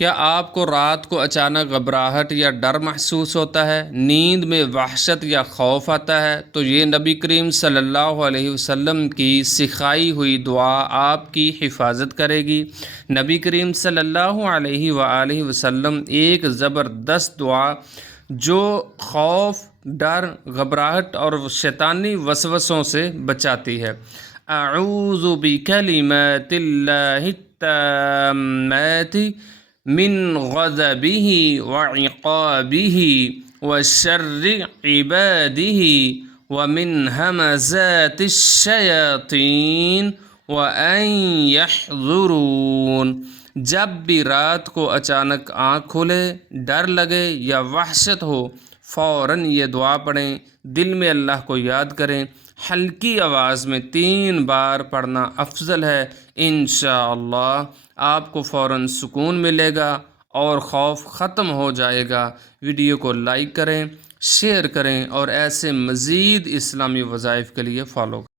کیا آپ کو رات کو اچانک گھبراہٹ یا ڈر محسوس ہوتا ہے، نیند میں وحشت یا خوف آتا ہے؟ تو یہ نبی کریم صلی اللہ علیہ وسلم کی سکھائی ہوئی دعا آپ کی حفاظت کرے گی۔ نبی کریم صلی اللہ علیہ وآلہ وسلم ایک زبردست دعا جو خوف، ڈر، گھبراہٹ اور شیطانی وسوسوں سے بچاتی ہے۔ اعوذ بکلمات اللہ التامات من غضبه وعقابه وشر عباده ومن همزات الشیاطین وان یحضرون۔ جب بھی رات کو اچانک آنکھ کھلے، ڈر لگے یا وحشت ہو، فوراً یہ دعا پڑھیں، دل میں اللہ کو یاد کریں، ہلکی آواز میں 3 بار پڑھنا افضل ہے۔ انشاءاللہ آپ کو فوراً سکون ملے گا اور خوف ختم ہو جائے گا۔ ویڈیو کو لائک کریں، شیئر کریں اور ایسے مزید اسلامی وظائف کے لیے فالو کریں۔